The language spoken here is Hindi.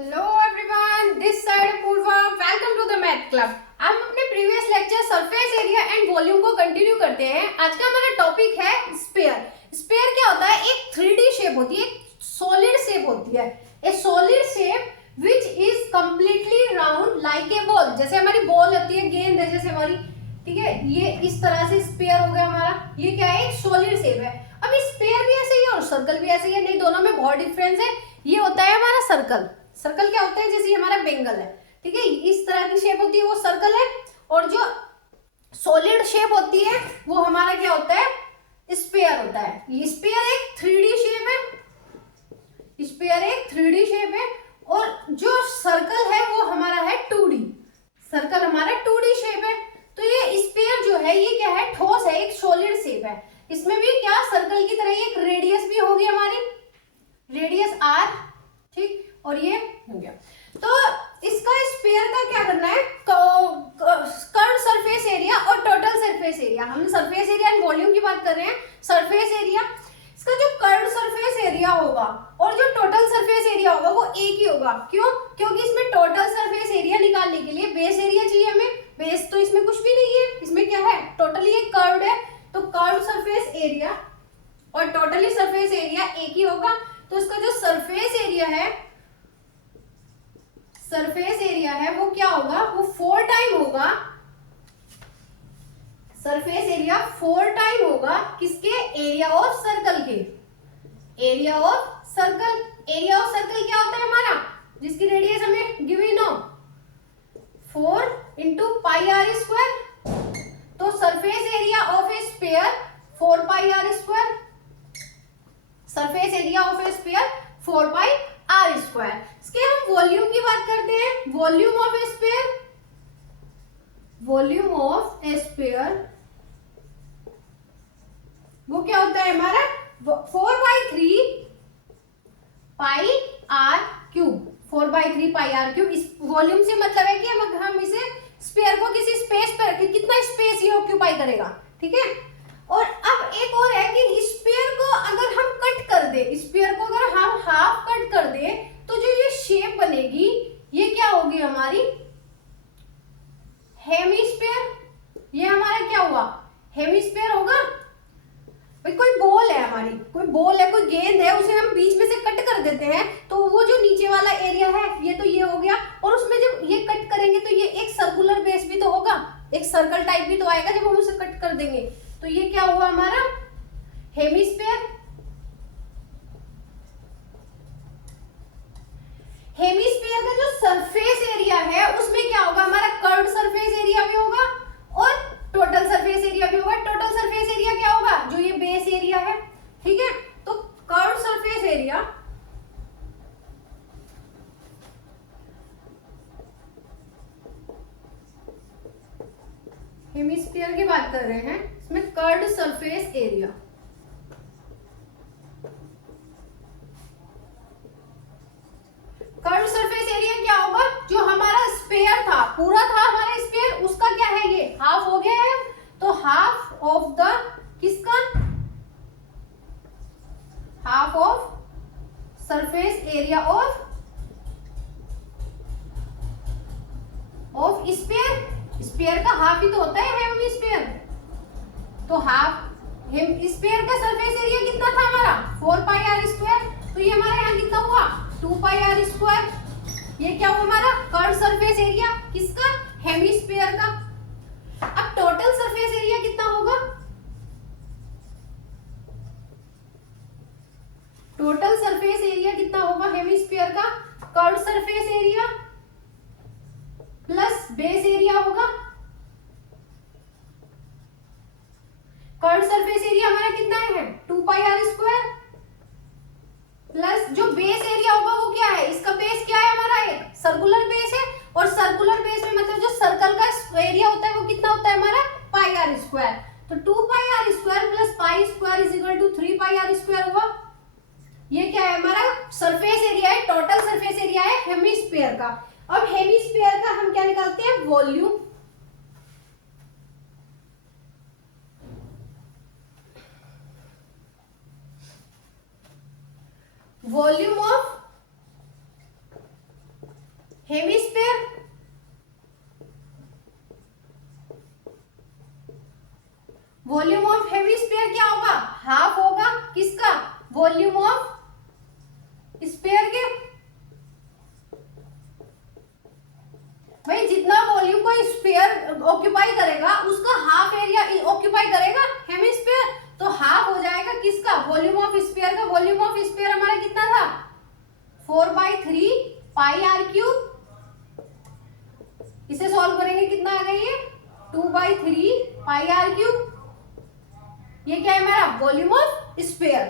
Hello everyone, this side Purva. Welcome to the math club. हम अपने previous lecture surface area and volume को कंटिन्यू करते हैं। आज का हमारा टॉपिक है स्फीयर। स्फीयर क्या होता है? एक 3D शेप होती है, एक सॉलिड शेप होती है। ए solid shape which is completely round like a ball. जैसे हमारी बॉल होती है, गेंद है जैसे हमारी, ठीक है। ये इस तरह से स्फीयर हो गया हमारा। ये क्या है? एक सॉलिड शेप है। अब स्फीयर भी ऐसे ही है और सर्कल भी ऐसे ही है, नहीं दोनों में बहुत डिफरेंस है। ये होता है हमारा सर्कल। सर्कल क्या होता है? जैसे हमारा बेंगल है, ठीक है, इस तरह की शेप होती है, वो सर्कल है। और जो सॉलिड शेप होती है वो हमारा क्या होता है? स्फीयर होता है। ये स्फीयर एक 3D शेप है। स्फीयर एक 3D शेप है और जो सर्कल है वो हमारा है 2D। सर्कल हमारा 2D शेप है। तो ये स्फीयर जो है ये क्या है? ठोस है, एक सॉलिड शेप है। इसमें भी क्या सर्कल की तरह एक रेडियस भी होगी हमारी, रेडियस r, ठीक। और ये हो गया। तो इसका स्फीयर का क्या करना है? कर्व सरफेस एरिया और टोटल सरफेस एरिया। हम सरफेस एरिया एंड वॉल्यूम की बात कर रहे हैं। सरफेस एरिया, इसका जो कर्व सरफेस एरिया होगा और जो टोटल सरफेस एरिया होगा वो एक ही होगा। क्यों? क्योंकि इसमें टोटल सरफेस एरिया निकालने के लिए बेस एरिया चाहिए हमें। बेस तो इसमें कुछ भी नहीं है, इसमें क्या है? टोटली एक कर्व है। तो कर्व सरफेस एरिया और टोटली सरफेस एरिया एक ही होगा। तो इसका जो सरफेस एरिया है, सरफेस एरिया है वो क्या होगा? वो 4 टाइम होगा। सरफेस एरिया 4 टाइम होगा किसके? एरिया ऑफ सर्कल के। Area of circle. Area of circle क्या होता है हमारा? जिसकी रेडियस हमें गिवन हो, 4 इंटू पाई आर स्क्वायर। तो surface area of a sphere 4 pi r square. Surface area of a sphere 4 pi r square. इसके हम वॉल्यूम की बात करते हैं। Volume of a sphere, volume of a sphere वो क्या होता है हमारा? 4/3 pi r cube. 4/3 pi r cube. इस वॉल्यूम से मतलब है कि हम इसे स्फीयर को किसी स्पेस पर, कितना स्पेस ये ऑक्यूपाई करेगा, ठीक है। और अब एक और है कि स्फीयर को अगर हम कट कर दे, स्फीयर को अगर हम हाफ कट कर दे तो जो ये शेप बनेगी ये क्या होगी हमारी? हेमिस्फीयर। ये हमारा क्या हुआ? हेमिस्फीयर होगा। भाई कोई बॉल है हमारी, कोई बॉल है, कोई गेंद है, उसे हम बीच में से कट कर देते हैं तो वो जो नीचे वाला एरिया है ये तो ये हो गया। और उसमें जब ये कट करेंगे तो ये एक सर्कुलर बेस भी तो होगा, एक सर्कल टाइप भी तो आएगा जब हम उसे कट कर देंगे। तो ये क्या हुआ हमारा? हेमिस्फीयर। हेमिस्फीयर का जो सरफेस एरिया है उसमें क्या होगा हमारा? कर्व्ड सरफेस एरिया भी होगा और टोटल सरफेस एरिया भी होगा। टोटल सरफेस एरिया क्या होगा? जो ये बेस एरिया है, ठीक है। तो कर्व्ड सरफेस एरिया हेमिस्फीयर की बात कर रहे हैं, इसमें curved surface area, curve surface area क्या होगा? जो हमारा स्फीयर था, पूरा था हमारा स्फीयर, उसका क्या है? ये हाफ हो गया है। तो हाफ ऑफ द किसका? Half of surface area of sphere. Sphere का हाफ ही तो होता है हेमिस्फीयर। तो हाफ स्फीयर का सरफेस एरिया कितना था हमारा? 4 पाई आर स्क्वायर। तो ये हमारे यहाँ कितना हुआ? 2 पाई आर स्क्वायर। ये क्या हुआ हमारा? कर्व सरफेस एरिया किसका? हेमिस्फीयर का। अब टोटल सरफेस एरिया कितना होगा? टोटल सरफेस एरिया कितना होगा हेमिस्फीयर का? Curve surface area plus base area होगा। कर्व सरफेस एरिया हमारा कितना है? 2 पाई आर स्क्वायर प्लस जो बेस एरिया होगा वो क्या है? इसका बेस क्या है हमारा? एक सर्कुलर बेस है। और सर्कुलर बेस में मतलब जो सर्कल का एरिया होता है वो कितना होता है हमारा? Pi r square. तो 2 pi r square plus pi square is equal to 3 pi r square हुआ। ये क्या है हमारा? सरफेस एरिया है, टोटल सरफेस एरिया है हेमिस्फीयर का। अब हेमिस्फीयर का हम क्या निकालते हैं? Volume. Volume of hemisphere, volume of hemisphere क्या होगा, हाफ होगा किसका, वॉल्यूम ऑफ स्फीयर के। भाई जितना वॉल्यूम को स्फीयर ऑक्यूपाई करेगा उसका हाफ एरिया ऑक्यूपाई करेगा हेमिस्फीयर, तो हाफ हो जाएगा किसका, वॉल्यूम ऑफ स्फीयर का। वॉल्यूम ऑफ स्फीयर हमारा कितना था, 4/3 पाई आर क्यूब। इसे सॉल्व करेंगे कितना आ गई है, 2/3 पाई आर क्यूब। ये क्या है मेरा वॉल्यूम ऑफ स्फीयर।